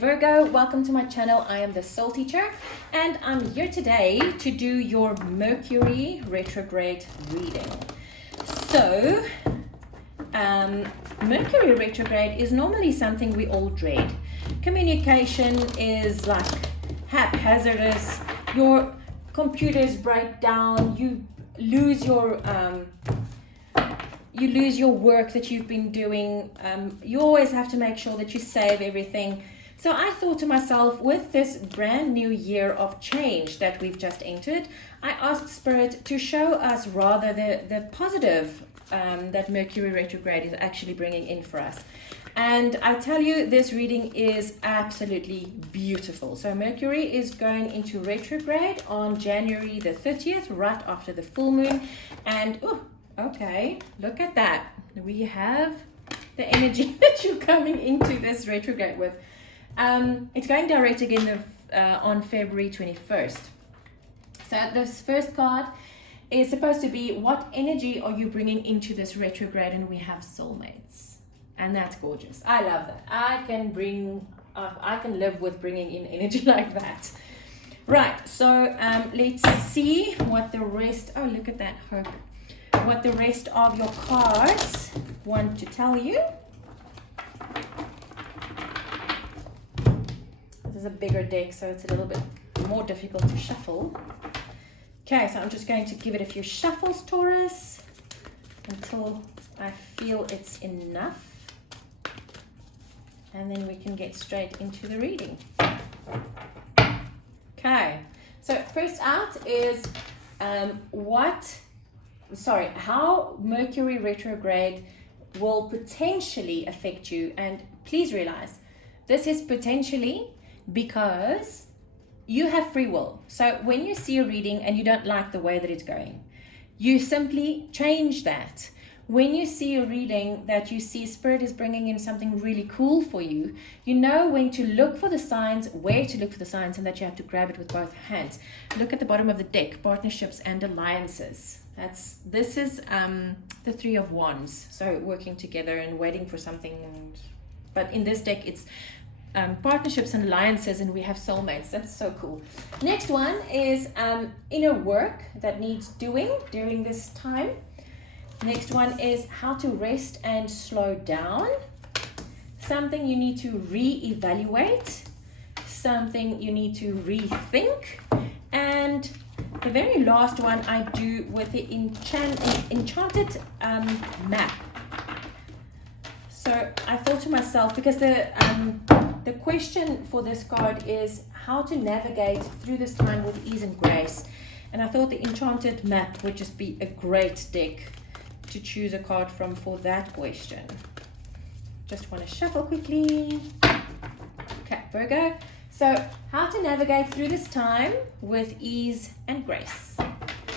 Virgo, welcome to my channel. I am the Soul Teacher and I'm here today to do your Mercury retrograde reading. So, Mercury retrograde is normally something we all dread. Communication is like haphazardous, your computers break down, you lose your work that you've been doing. You always have to make sure that you save everything. So I thought to myself, with this brand new year of change that we've just entered, I asked Spirit to show us rather the positive that Mercury retrograde is actually bringing in for us. And I tell you, this reading is absolutely beautiful. So Mercury is going into retrograde on January the 30th, right after the full moon. And oh, okay, look at that. We have the energy that you're coming into this retrograde with. It's going direct again on February 21st. So this first card is supposed to be, what energy are you bringing into this retrograde? And we have soulmates. And that's gorgeous. I love that. I can live with bringing in energy like that. Right, so let's see what the rest, oh, look at that, Hope. What the rest of your cards want to tell you. This is a bigger deck, so it's a little bit more difficult to shuffle. Okay, so I'm just going to give it a few shuffles, Taurus, until I feel it's enough. And then we can get straight into the reading. Okay, so first out is how Mercury retrograde will potentially affect you. And please realize, this is potentially because you have free will. So when you see a reading and you don't like the way that it's going, you simply change that. When you see a reading that you see Spirit is bringing in something really cool for you, you know when to look for the signs, where to look for the signs, and that you have to grab it with both hands. Look at the bottom of the deck, partnerships and alliances. This is the Three of Wands, so working together and waiting for something. But in this deck, it's partnerships and alliances, and we have soulmates. That's so cool. Next one is inner work that needs doing during this time. Next one is how to rest and slow down. Something you need to re-evaluate. Something you need to rethink. And the very last one I do with the enchanted map. So I thought to myself, because the question for this card is how to navigate through this time with ease and grace. And I thought the enchanted map would just be a great deck to choose a card from for that question. Just want to shuffle quickly. Okay, Virgo. So how to navigate through this time with ease and grace.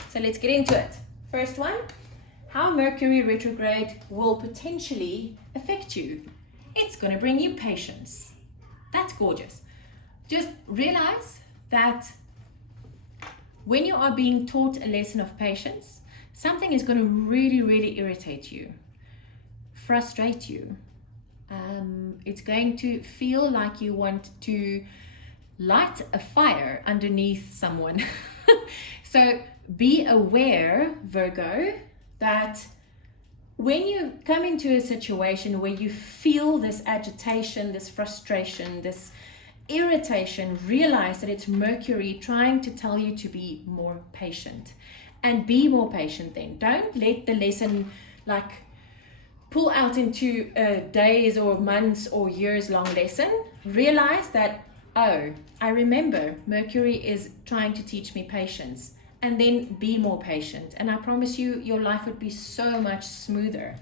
So let's get into it. First one, how Mercury retrograde will potentially affect you. It's going to bring you patience. That's gorgeous. Just realize that when you are being taught a lesson of patience, something is going to really, really irritate you, frustrate you. It's going to feel like you want to light a fire underneath someone. So be aware, Virgo, that when you come into a situation where you feel this agitation, this frustration, this irritation, realize that it's Mercury trying to tell you to be more patient. And be more patient then. Don't let the lesson like pull out into days or months or years long lesson. Realize that, oh, I remember Mercury is trying to teach me patience. And then be more patient. And I promise you, your life would be so much smoother.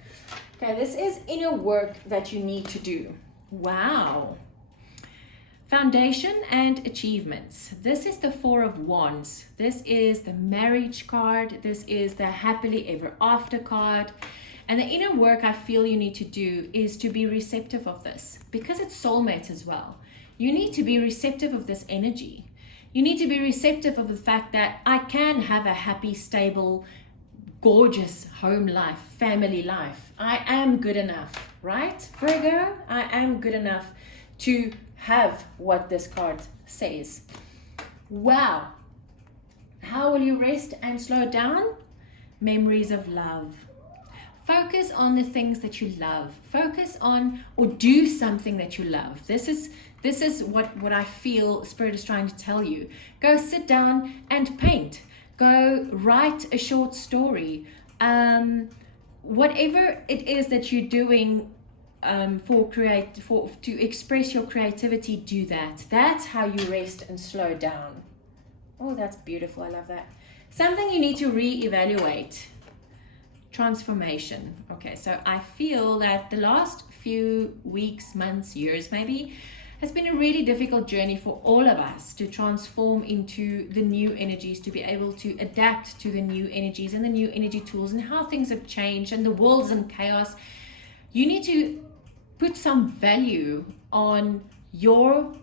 Okay, this is inner work that you need to do. Wow. Foundation and achievements. This is the Four of Wands. This is the marriage card. This is the happily ever after card. And the inner work I feel you need to do is to be receptive of this, because it's soulmates as well. You need to be receptive of this energy. You need to be receptive of the fact that I can have a happy, stable, gorgeous home life, family life. I am good enough, right? Virgo, I am good enough to have what this card says. Wow. How will you rest and slow down? Memories of love. Focus on the things that you love. Focus on or do something that you love. This is what I feel Spirit is trying to tell you. Go sit down and paint. Go write a short story. Whatever it is that you're doing to express your creativity, do that. That's how you rest and slow down. Oh, that's beautiful. I love that. Something you need to reevaluate. Transformation. Okay, so I feel that the last few weeks, months, years maybe, has been a really difficult journey for all of us to transform into the new energies, to be able to adapt to the new energies and the new energy tools and how things have changed and the world's in chaos. You need to put some value on your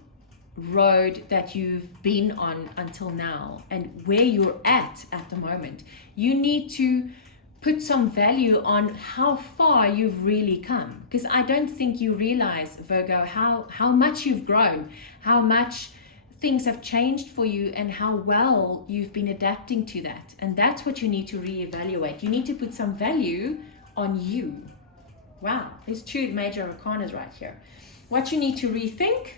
road that you've been on until now and where you're at the moment. You need to put some value on how far you've really come, because I don't think you realize, Virgo, how much you've grown, how much things have changed for you, and how well you've been adapting to that. And that's what you need to reevaluate. You need to put some value on you. Wow, there's two major arcanas right here. What you need to rethink,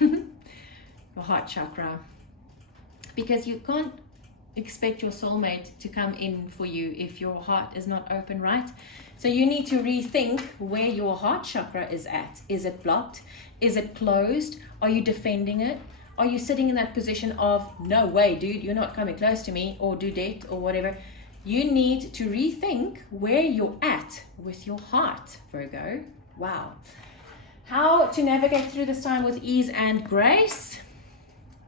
your heart chakra, because you can't expect your soulmate to come in for you if your heart is not open, right? So you need to rethink where your heart chakra is at. Is it blocked? Is it closed? Are you defending it? Are you sitting in that position of, no way, dude, you're not coming close to me, or dudette, or whatever? You need to rethink where you're at with your heart, Virgo. Wow. How to navigate through this time with ease and grace?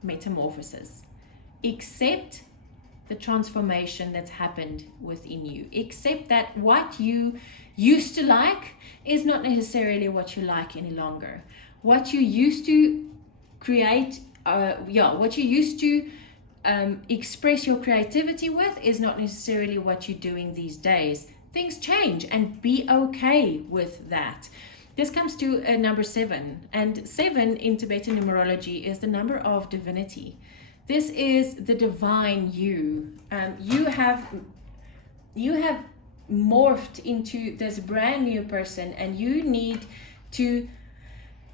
Metamorphosis. Accept the transformation that's happened within you. Accept that what you used to like is not necessarily what you like any longer. What you used to create, what you used to express your creativity with is not necessarily what you're doing these days. Things change, and be okay with that. This comes to number 7, and 7 in Tibetan numerology is the number of divinity. This is the divine you. You have morphed into this brand new person, and you need to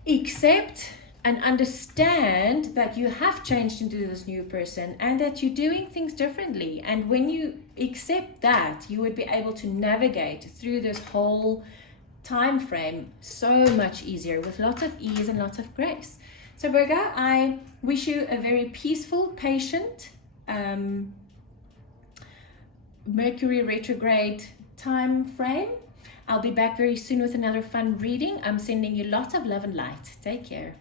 accept and understand that you have changed into this new person and that you're doing things differently. And when you accept that, you would be able to navigate through this whole time frame so much easier, with lots of ease and lots of grace. So Virgo, I wish you a very peaceful, patient, Mercury retrograde time frame. I'll be back very soon with another fun reading. I'm sending you lots of love and light. Take care.